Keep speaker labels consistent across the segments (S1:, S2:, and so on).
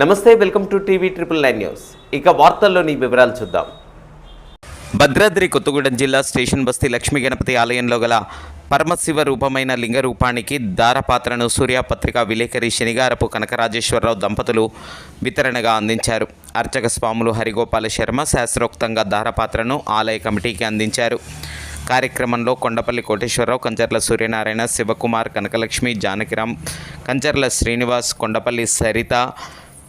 S1: నమస్తే welcome to TV triple nine news ఇక వార్తల్లోని వివరాలు చూద్దాం భద్రాద్రి కొత్తగూడెం జిల్లా స్టేషన్ బస్తీ లక్ష్మీ గణపతి ఆలయంలో గల పరమశివ రూపమైన లింగ రూపానికి దారపాత్రను సూర్యాపత్రిక విలేకరి శనిగారపు కనకరాజేశ్వరరావు దంపతులు వితరణగా అందించారు అర్చక స్వాములు హరిగోపాల శర్మ శాస్త్రోక్తంగా దారపాత్రను ఆలయ కమిటీకి అందించారు కార్యక్రమంలో కొండపల్లి కోటేశ్వరరావు కంచర్ల సూర్యనారాయణ శివకుమార్ కనకలక్ష్మి జానకిరామ్ కంచర్ల శ్రీనివాస్ కొండపల్లి సరిత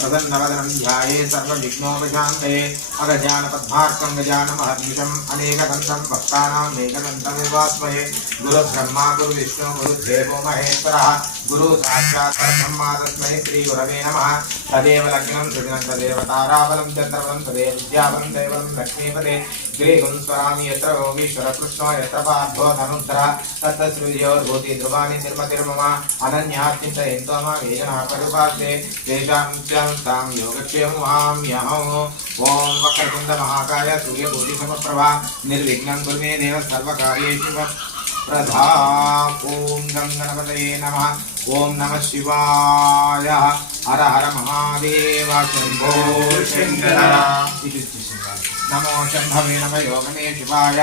S1: ప్రసన్నవదనం ధ్యాయే సర్వవిఘ్నోపశాంతయే అగజాన పద్మార్కం గజాన మహర్నిషం అనేకదంతం భక్తానాం ఏకదంతమేవాస్మయే గురు బ్రహ్మా గురు విష్ణు గురు దేవో మహేశ్వర గురు సాక్షాత్ బ్రహ్మా తస్మై శ్రీ గురవే నమ తదేవ లగ్నం సుదినం తదేవ తారాబలం చంద్రబలం తదేవ విద్యాబలం దేవలం లక్ష్మీపదే గిరిగుం స్వరామి ఎత్ర యోగీశ్వర కృష్ణో ఎత్ర పార్థో ధనుద్ధర తత్త శ్రుతియోర్భూతి ధ్రువాణి నిర్మతిర్మమ అనన్యాత్యంత ఎంతో మా వేజనా పరిపాద్యే తేషాం तां योगक्षेमवाम्यहौ ॐ वक्रतुण्डमहाकाय सूर्यकोटिसमप्रभा
S2: निर्विघ्नं कुरु मे देव सर्वकार्येषु प्रधा ॐ गं गणपतये नमः ॐ नमः शिवाय हर हर महादेव शम्भो शङ्कर नमो शम्भवे नम योगने शिवाय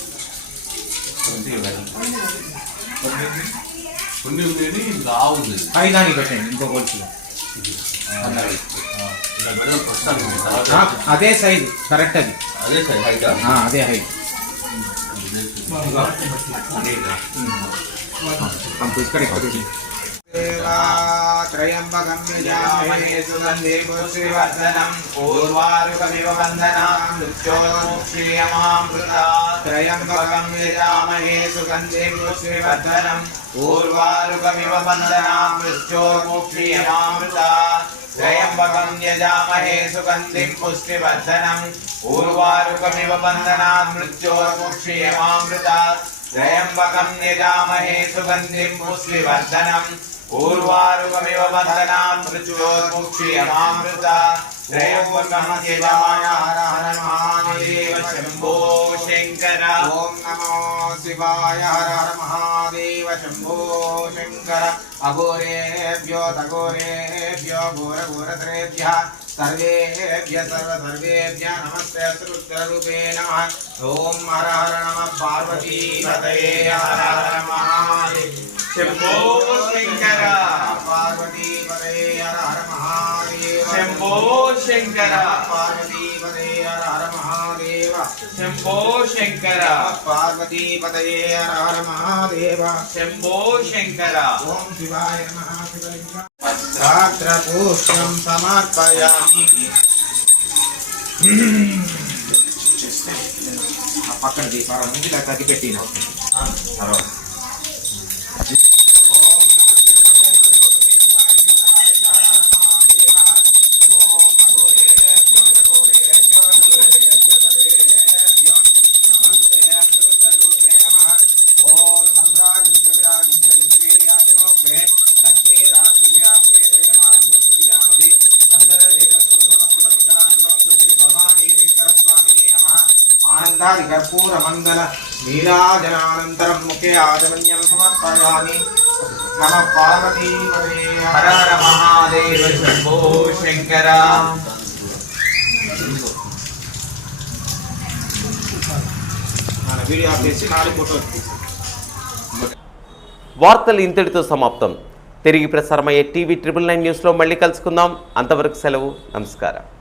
S2: కొన్ని ఉండేది లావు ఉంది
S3: పెట్టండి ఇంకో గొలుసులో అదే సైజ్ కరెక్ట్ అది అదే సైజ్ హైట్ అదే హైట్
S4: పంపించుకోండి त्र्यम्बकं यजामहे सुगन्धे पुष्टिवर्धनम् पूर्वारुकमिव वन्दनाम् मृत्योर्मुक्षीयमामृता त्रयम्बकं यजामहे सुगन्धे पुष्टिवर्धनम् पूर्वारुकमिव वन्दनाम् मृत्योर्मुक्षीयमामृता त्रयम्बकं यजामहे सुगन्धिं पुष्टिवर्धनम् पूर्वारुकमिव बन्धनान् मृत्योर्मुक्षीयमामृता त्रयम्बकं यजामहे सुगन्धिं पुष्टिवर्धनम् पूर्वारुगमिव बन्धनां मृत्योर्मुक्षीयमामृता हर महादेव शम्भो शङ्कर ॐ नमो शिवाय हर हर महादेव शम्भो शङ्कर अघोरेभ्यो तघोरेभ्यो घोरघोरत्रेभ्यः सर्वेभ्य सर्वसर्वेभ्य नमस्ते रुद्ररूपे ॐ हर हर नम पार्वती हर हर महादेव शम्भो शङ्कर శంకర పార్వతీపదే హర హర మహాదేవ శంభో శంకర పార్వతీపదే హర హర మహాదేవ శంభో శంకర ఓం శివాయ నమః శివలింగ భద్రాత్ర పుష్పం సమర్పయామి పక్కన దీపారం నుంచి లేకపోతే పెట్టిన తర్వాత
S1: గంధాది కర్పూర మంగళ నీరాజనానంతరం ముఖే ఆచమన్యం సమర్పయామి నమ పార్వతీ హర హర మహాదేవ శంభో శంకర వార్తలు ఇంతటితో సమాప్తం తిరిగి ప్రసారమయ్యే టీవీ ట్రిపుల్ నైన్ న్యూస్లో మళ్ళీ కలుసుకుందాం అంతవరకు సెలవు నమస్కారం